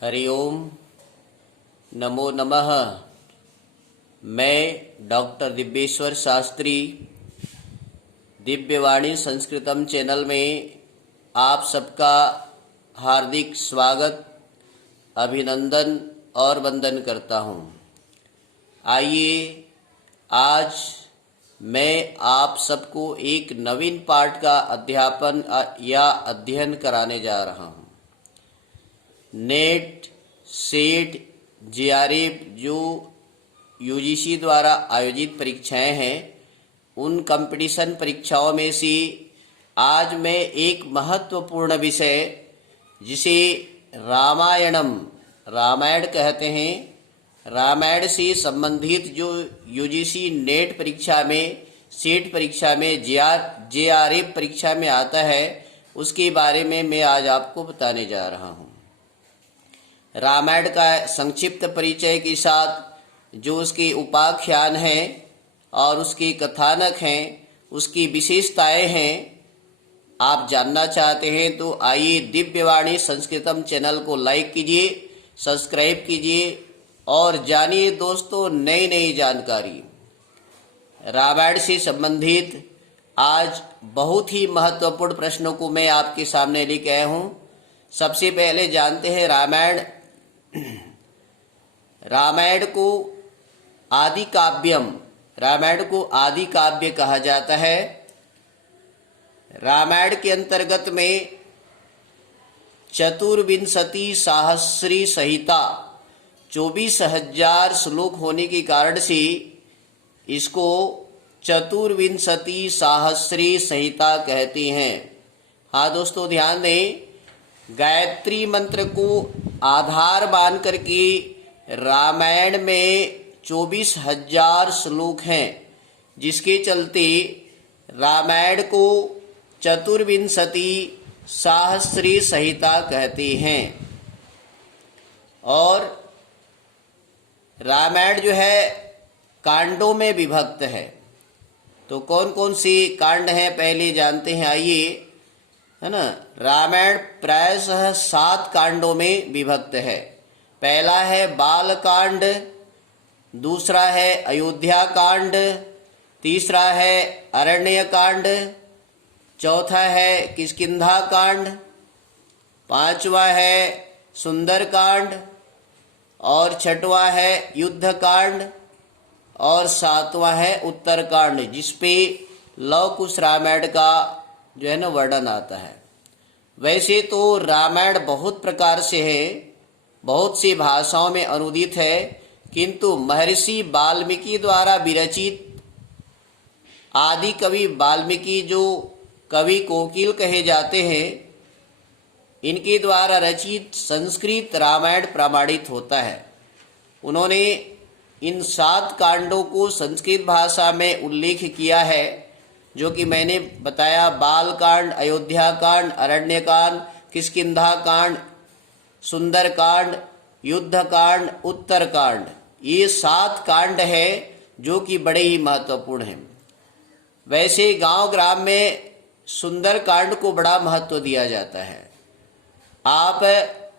हरि ओम। नमो नमः। मैं doctor दिव्येश्वर Shastri Divyavani संस्कृतम channel में आप सबका हार्दिक स्वागत, अभिनंदन और वंदन करता हूँ। आइए आज मैं आप सबको एक नवीन पाठ का अध्यापन या अध्ययन कराने जा रहा हूँ। नेट, सेट, जेआरएफ जो यूजीसी द्वारा आयोजित परीक्षाएं हैं, उन कंपटीशन परीक्षाओं में से आज मैं एक महत्वपूर्ण विषय जिसे रामायण कहते हैं, रामायण से संबंधित जो यूजीसी नेट परीक्षा में, सेट परीक्षा में, जेआरएफ परीक्षा में आता है, उसके बारे में मैं आज आपको बताने जा रहा हूँ। रामायण का संक्षिप्त परिचय के साथ जो उसके उपाख्यान हैं और उसके कथानक हैं, उसकी विशेषताएं हैं, आप जानना चाहते हैं तो आइए दिव्यवाणी संस्कृतम चैनल को लाइक कीजिए, सब्सक्राइब कीजिए और जानिए दोस्तों नई नई जानकारी। रामायण से संबंधित आज बहुत ही महत्वपूर्ण प्रश्नों को मैं आपके सामने लेके आया हूँ। सबसे पहले जानते हैं रामायण को आदि काव्य कहा जाता है। रामायण के अंतर्गत में चतुर्विंशति सहस्री संहिता 24,000 श्लोक होने के कारण से इसको चतुर्विंशति सहस्री संहिता कहते हैं। हाँ दोस्तों, ध्यान दें, गायत्री मंत्र को आधार मान करके रामायण में 24,000 श्लोक हैं, जिसके चलते रामायण को चतुर्विंशति सहस्री संहिता कहते हैं। और रामायण जो है कांडों में विभक्त है। तो कौन कौन से कांड हैं पहले जानते हैं, आइए, है ना। रामायण प्रायशः 7 कांडों में विभक्त है। पहला है बाल कांड, दूसरा है अयोध्या कांड, तीसरा है अरण्य कांड, चौथा है किष्किंधा कांड, पांचवा है सुंदर कांड और छठवां है युद्ध कांड और सातवां है उत्तर कांड, जिसपे लव कुश रामायण का जो है ना वर्णन आता है। वैसे तो रामायण बहुत प्रकार से है, बहुत सी भाषाओं में अनुदित है, किंतु महर्षि वाल्मीकि द्वारा विरचित आदि कवि वाल्मीकि जो कवि कोकिल कहे जाते हैं, इनके द्वारा रचित संस्कृत रामायण प्रमाणित होता है। उन्होंने इन 7 कांडों को संस्कृत भाषा में उल्लेख किया है, जो कि मैंने बताया, बाल कांड, अयोध्या कांड, अरण्य कांड, किष्किंधा कांड, सुंदर कांड, युद्ध कांड, उत्तर कांड। ये 7 कांड है जो कि बड़े ही महत्वपूर्ण हैं। वैसे गांव ग्राम में सुंदर कांड को बड़ा महत्व दिया जाता है। आप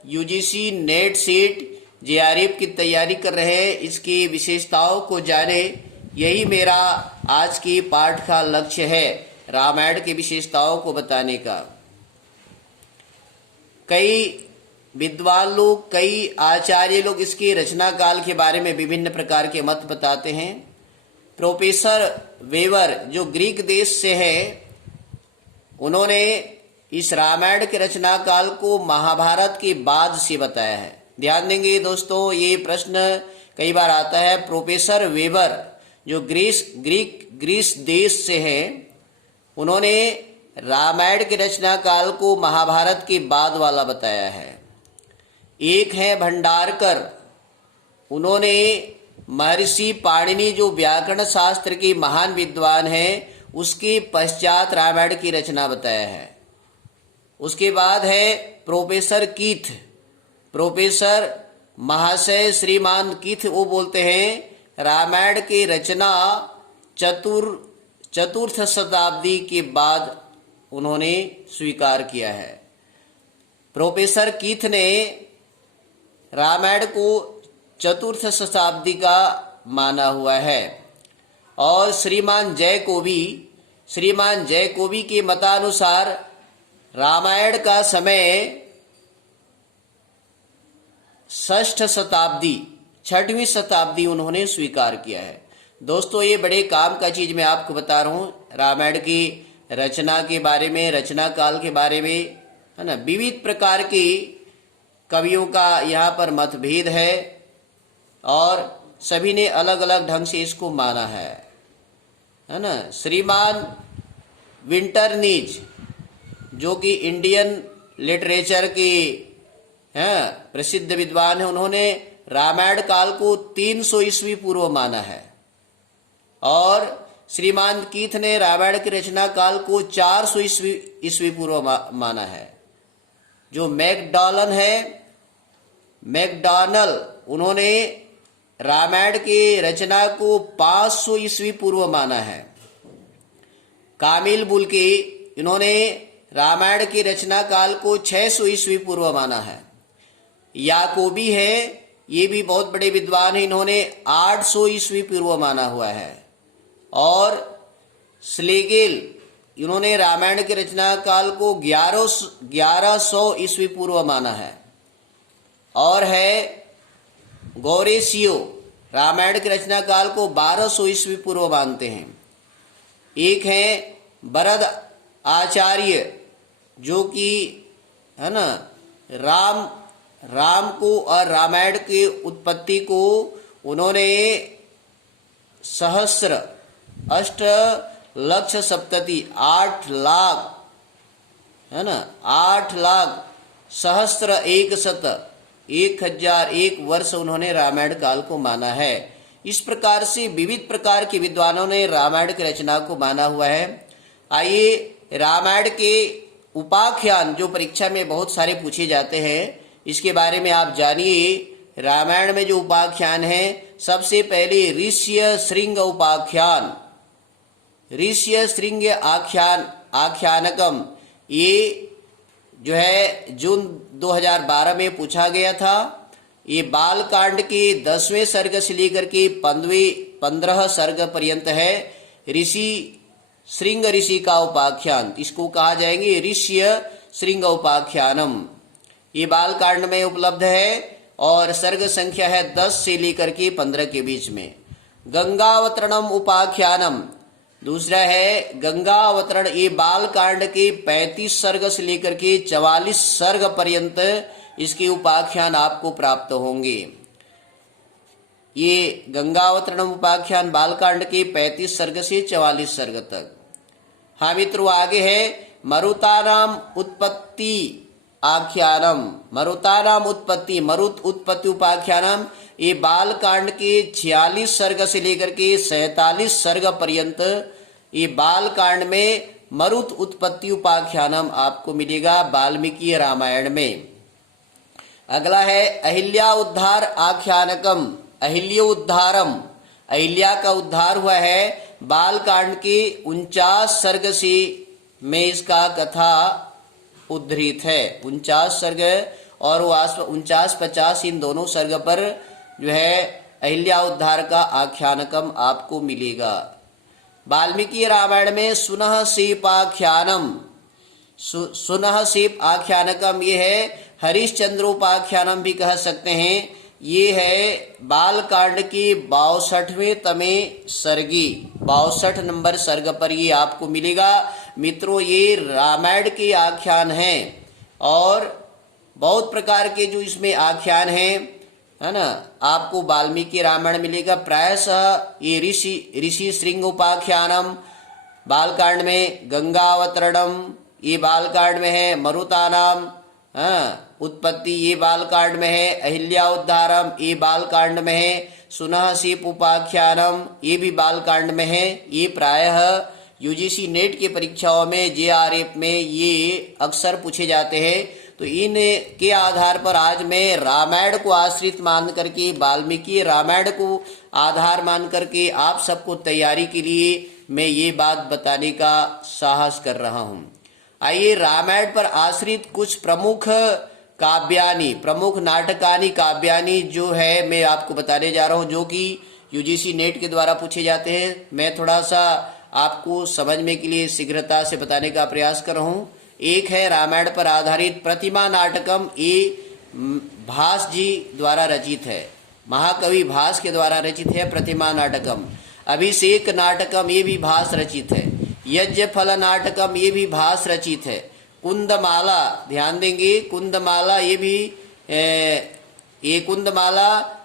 यूजीसी नेट, सेट, जेआरएफ की तैयारी कर रहे हैं, इसकी विशेषताओं को जाने, यही मेरा आज की पाठ का लक्ष्य है, रामायण की विशेषताओं को बताने का। कई विद्वान लोग, कई आचार्य लोग इसके रचना काल के बारे में विभिन्न प्रकार के मत बताते हैं। प्रोफेसर वेवर जो ग्रीक देश से है, उन्होंने इस रामायण के रचना काल को महाभारत के बाद से बताया है। ध्यान देंगे दोस्तों, ये प्रश्न कई बार आता है। प्रोफेसर वेवर जो ग्रीस देश से है, उन्होंने रामायण के रचना काल को महाभारत के बाद वाला बताया है। एक है भंडारकर, उन्होंने महर्षि पाणिनि जो व्याकरण शास्त्र के महान विद्वान हैं, उसके पश्चात रामायण की रचना बताया है। उसके बाद है प्रोफेसर कीथ, प्रोफेसर महाशय श्रीमान कीथ, वो बोलते हैं रामायण की रचना चतुर्थ शताब्दी के बाद उन्होंने स्वीकार किया है। प्रोफेसर कीथ ने रामायण को चतुर्थ शताब्दी का माना हुआ है। और श्रीमान जय कोबी के मतानुसार रामायण का समय छठवीं शताब्दी उन्होंने स्वीकार किया है। दोस्तों, ये बड़े काम का चीज मैं आपको बता रहा हूँ। रामायण की रचना के बारे में, रचना काल के बारे में, है ना, विविध प्रकार की कवियों का यहाँ पर मतभेद है और सभी ने अलग अलग ढंग से इसको माना है ना। श्रीमान विंटरनीज, जो कि इंडियन लिटरेचर के प्रसिद्ध विद्वान है, उन्होंने रामायण काल को 300 ईस्वी पूर्व माना है। और श्रीमान कीथ ने रामायण की रचना काल को 400 ईस्वी पूर्व माना है। जो मैकडॉनल उन्होंने रामायण की रचना को 500 ईस्वी पूर्व माना है। कामिल बुल्की, इन्होंने रामायण की रचना काल को 600 ईस्वी पूर्व माना है। याकोबी है, ये भी बहुत बड़े विद्वान हैं, इन्होंने 800 ईस्वी पूर्व माना हुआ है। और स्लेगिल, इन्होंने रामायण की रचना काल को 1100 ईस्वी पूर्व माना है। और है गौरेशियो, रामायण की रचना काल को 1200 ईस्वी पूर्व मानते हैं। एक है बरद आचार्य, जो कि है ना राम को और रामायण की उत्पत्ति को उन्होंने सहस्र अष्ट लक्ष सप्तति 8 लाख, है ना, 8 लाख सहस्त्र 1001 वर्ष उन्होंने रामायण काल को माना है। इस प्रकार से विविध प्रकार के विद्वानों ने रामायण की रचना को माना हुआ है। आइए, रामायण के उपाख्यान जो परीक्षा में बहुत सारे पूछे जाते हैं, इसके बारे में आप जानिए। रामायण में जो उपाख्यान है, सबसे पहले ऋष्य श्रृंग उपाख्यान, ऋष्य श्रृंग आख्यानकम, ये जो है जून 2012 में पूछा गया था। ये बाल कांड के 10वें सर्ग से लेकर के 15 सर्ग पर्यंत है। श्रृंग ऋषि का उपाख्यान, इसको कहा जाएंगे ऋष्य श्रृंग उपाख्यानम। ये बाल कांड में उपलब्ध है और सर्ग संख्या है 10 से लेकर के 15 के बीच में। गंगावतरणम उपाख्यानम दूसरा है गंगावतरण। ये बाल कांड के 35 सर्ग से लेकर के 44 सर्ग पर्यंत इसके उपाख्यान आपको प्राप्त होंगे। ये गंगावतरणम उपाख्यान बालकांड के 35 सर्ग से 44 सर्ग तक। हाँ मित्रों, आगे है मरुतानाम उत्पत्ति आख्यानम। मरुतानाम उत्पत्ति, मरुत उत्पत्ति उपाख्यानम, ये बालकांड के 46 सर्ग से लेकर के 47 सर्ग पर्यंत ये बालकांड में मरुत उत्पत्ति उपाख्यानम आपको मिलेगा वाल्मीकि रामायण में। अगला है अहिल्या उद्धार आख्यानकम। अहिल्यो उद्धारम, अहिल्या का उद्धार हुआ है बालकांड के 49 सर्ग से में इसका कथा उद्धृत है। 49 सर्ग और 49-50 इन दोनों सर्ग पर जो है अहिल्या उद्धार का आख्यानकम आपको मिलेगा। वाल्मीकि रामायण में सुनह सीपाख्यानम, सुनह सीप आख्यानकम ये है हरिश्चंद्रोपाख्यानम भी कह सकते हैं। ये है बालकांड की 62वें तमें सर्गी, 62 नंबर सर्ग पर ये आपको मिलेगा। मित्रों, ये रामायण के आख्यान हैं और बहुत प्रकार के जो इसमें आख्यान हैं, है ना, आपको वाल्मीकि रामायण मिलेगा। प्रायशः ये ऋषि श्रृंग उपाख्यानम बालकांड में, गंगावतरणम ये बालकांड में है, मरुतानाम उत्पत्ति ये बालकांड में है, अहिल्या उद्धारम ये बालकांड में है, सुनह सीप उपाख्यानम ये भी बालकांड में है। ये प्रायः यूजीसी नेट की परीक्षाओं में, जेआरएफ में ये अक्सर पूछे जाते हैं। तो इन के आधार पर आज मैं रामायण को आश्रित मान करके, वाल्मीकि रामायण को आधार मान करके आप सबको तैयारी के लिए मैं ये बात बताने का साहस कर रहा हूँ। आइए, रामायण पर आश्रित कुछ प्रमुख काव्यानि, प्रमुख नाटकानि काव्यानि जो है मैं आपको बताने जा रहा हूँ, जो कि यूजीसी नेट के द्वारा पूछे जाते हैं। मैं थोड़ा सा आपको समझने के लिए शीघ्रता से बताने का प्रयास कर रहा हूँ। एक है रामायण पर आधारित प्रतिमा नाटकम, ये भास जी द्वारा रचित है, महाकवि भास के द्वारा रचित है प्रतिमा नाटकम। अभिषेक नाटकम, ये भी भास रचित है। यज्ञ फल नाटकम, ये भी भास रचित है। कुंदमाला, ध्यान देंगे, कुंदमाला ये कुंदमाला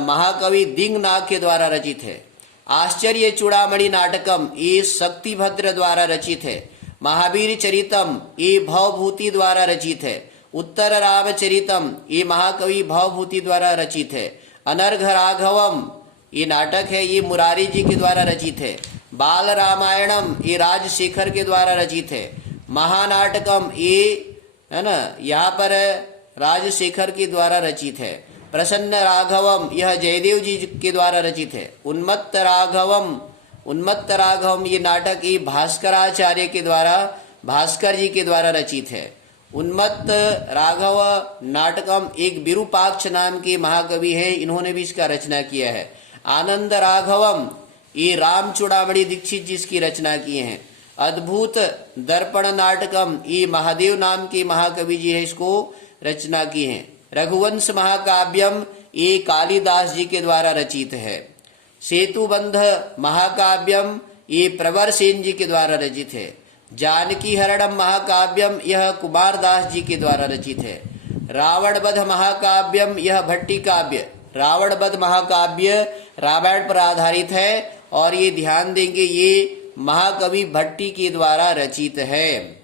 महाकवि दिंगनाग के द्वारा रचित है। आश्चर्य चूड़ामणि नाटकम, ये शक्तिभद्र द्वारा रचित है। महावीर चरितम, ये भवभूति द्वारा रचित है। उत्तर रामचरितम, ये महाकवि भवभूति द्वारा रचित है। अनर्घ राघवम, ये नाटक है, ये मुरारी जी के द्वारा रचित है। बाल रामायणम, ये राजशेखर के द्वारा रचित है। महानाटकम, ये है ना, यहाँ पर राजशेखर के द्वारा रचित है। प्रसन्न राघवम, यह जयदेव जी के द्वारा रचित है। उन्मत्त राघवम, ये नाटक ये भास्कराचार्य के द्वारा, भास्कर जी के द्वारा रचित है। उन्मत्त राघव नाटकम एक विरूपाक्ष नाम के महाकवि हैं, इन्होंने भी इसका रचना किया है। आनंद राघवम, ये राम चूड़ामणि दीक्षित जी इसकी रचना किए हैं। अद्भुत दर्पण नाटकम, ये महादेव नाम के महाकवि जी है, इसको रचना की है। रघुवंश महाकाव्यम, ये कालिदास जी के द्वारा रचित है। सेतुबंध महाकाव्यम, ये प्रवर सेन जी के द्वारा रचित है। जानकी हरणम महाकाव्यम, यह कुमारदास जी के द्वारा रचित है। रावणवध महाकाव्यम, यह भट्टी काव्य, रावणवध महाकाव्य रामायण पर आधारित है और ये ध्यान देंगे ये महाकवि भट्टी के द्वारा रचित है।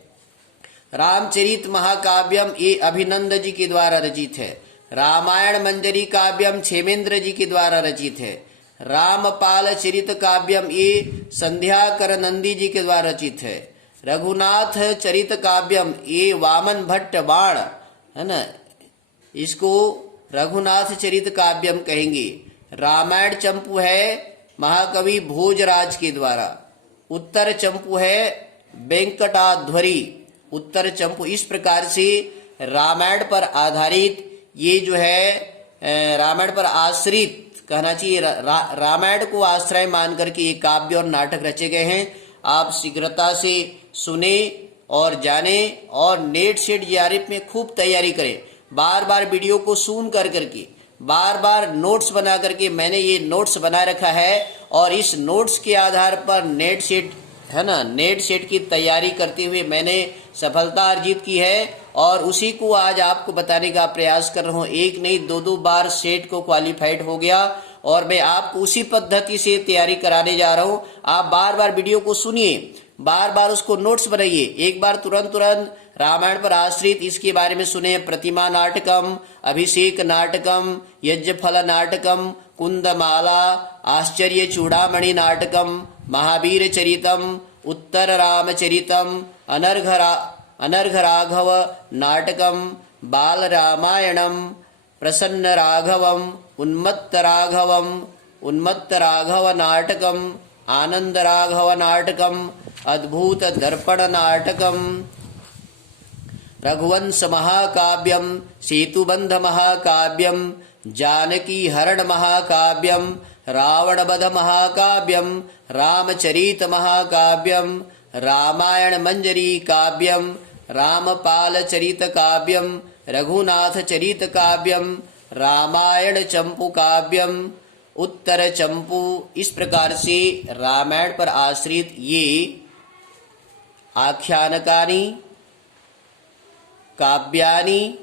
रामचरित महाकाव्यम, ये अभिनंद जी के द्वारा रचित है। रामायण मंजरी काव्यम क्षेमेंद्र जी के द्वारा रचित है। रामपाल चरित काव्यम, ये संध्याकर नंदी जी के द्वारा रचित है। रघुनाथ चरित काव्यम, ये वामन भट्ट बाण है ना, इसको रघुनाथ चरित काव्यम कहेंगे। रामायण चंपू है महाकवि भोजराज के द्वारा। उत्तर चंपू है वेंकटाध्वरी, उत्तर चंपू। इस प्रकार से रामायण पर आधारित ये जो है रामायण पर आश्रित कहना चाहिए, रामायण को आश्रय मान करके ये काव्य और नाटक रचे गए हैं। आप शीघ्रता से सुने और जाने और नेट सेट जीआरएफ में खूब तैयारी करें। बार बार वीडियो को सुन कर करके, बार बार नोट्स बना करके, मैंने ये नोट्स बना रखा है और इस नोट्स के आधार पर नेट सेट है ना, नेट सेट की तैयारी करते हुए मैंने सफलता अर्जित की है और उसी को आज आपको बताने का प्रयास कर रहा हूँ। एक नहीं दो बार सेट को क्वालिफाइड हो गया और मैं आपको उसी पद्धति से तैयारी कराने जा रहा हूँ। आप बार बार वीडियो को सुनिए, बार बार उसको नोट्स बनाइए। एक बार तुरंत रामायण पर आश्रित इसके बारे में सुने। प्रतिमा नाटकम, अभिषेक नाटकम, यज्ञफल नाटकम, कुंदमाला, आश्चर्य चूड़ामणि नाटकम, महावीर चरितम, उत्तर रामचरितम, अनर्घ राघव नाटकम, बाल रामायणम, प्रसन्न राघवम, उन्मत्त राघव नाटकम, आनंद राघव नाटकम, अद्भुत दर्पण नाटकम, रघुवंश महाकाव्यम, सेतुबंध महाकाव्यम, जानकी हरण महाकाव्यम, रावणवध महाकाव्यम, रामचरित महाकाव्यम, रामायण मंजरी काव्यम, रामपाल चरित काव्यम, रघुनाथ चरित काव्यम, रामायण चंपू काव्यम, उत्तर चंपू। इस प्रकार से रामायण पर आश्रित ये आख्यानकानि, काव्यानि,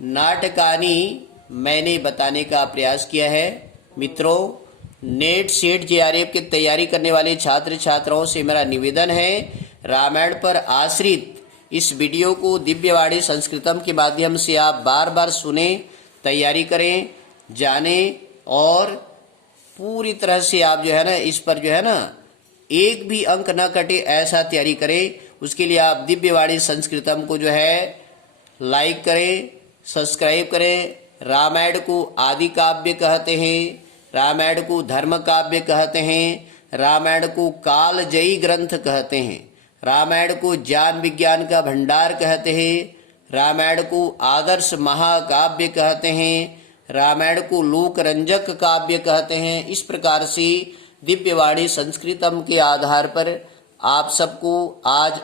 नाटकानि मैंने बताने का प्रयास किया है। मित्रों, नेट सेट जेआरएफ की तैयारी करने वाले छात्र छात्राओं से मेरा निवेदन है, रामायण पर आश्रित इस वीडियो को दिव्यवाणी संस्कृतम के माध्यम से आप बार बार सुने, तैयारी करें, जाने और पूरी तरह से आप जो है ना इस पर जो है ना एक भी अंक न कटे ऐसा तैयारी करें। उसके लिए आप दिव्यवाणी संस्कृतम को जो है लाइक करें, सब्सक्राइब करें। रामायण को आदि काव्य कहते हैं, रामायण को धर्म काव्य कहते हैं, रामायण को कालजयी ग्रंथ कहते हैं, रामायण को ज्ञान विज्ञान का भंडार कहते हैं, रामायण को आदर्श महाकाव्य कहते हैं, रामायण को लोक रंजक काव्य कहते हैं। इस प्रकार से दिव्यवाणी संस्कृतम के आधार पर आप सबको आज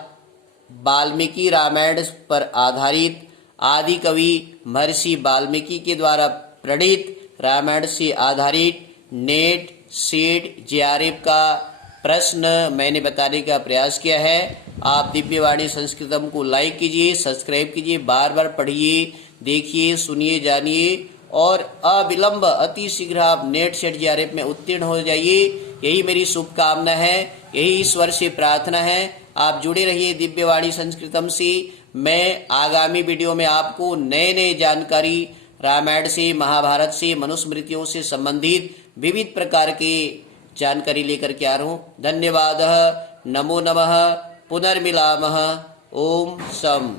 वाल्मीकि रामायण पर आधारित आदि कवि महर्षि वाल्मीकि के द्वारा प्रणीत रामायण से आधारित नेट सेट जेआरएफ का प्रश्न मैंने बताने का प्रयास किया है। आप दिव्यवाणी संस्कृतम को लाइक कीजिए, सब्सक्राइब कीजिए, बार बार पढ़िए, देखिए, सुनिए, जानिए और अविलंब अति शीघ्र आप नेट सेट जेआरएफ में उत्तीर्ण हो जाइए। यही मेरी शुभकामना है, यही ईश्वर से प्रार्थना है। आप जुड़े रहिए दिव्यवाणी संस्कृतम से। मैं आगामी वीडियो में आपको नए नए जानकारी रामायण से, महाभारत से, मनुस्मृतियों से संबंधित विविध प्रकार के जानकारी लेकर के आ रहा हूँ। धन्यवाद। नमो नमः। पुनर्मिलामः। ओम सम।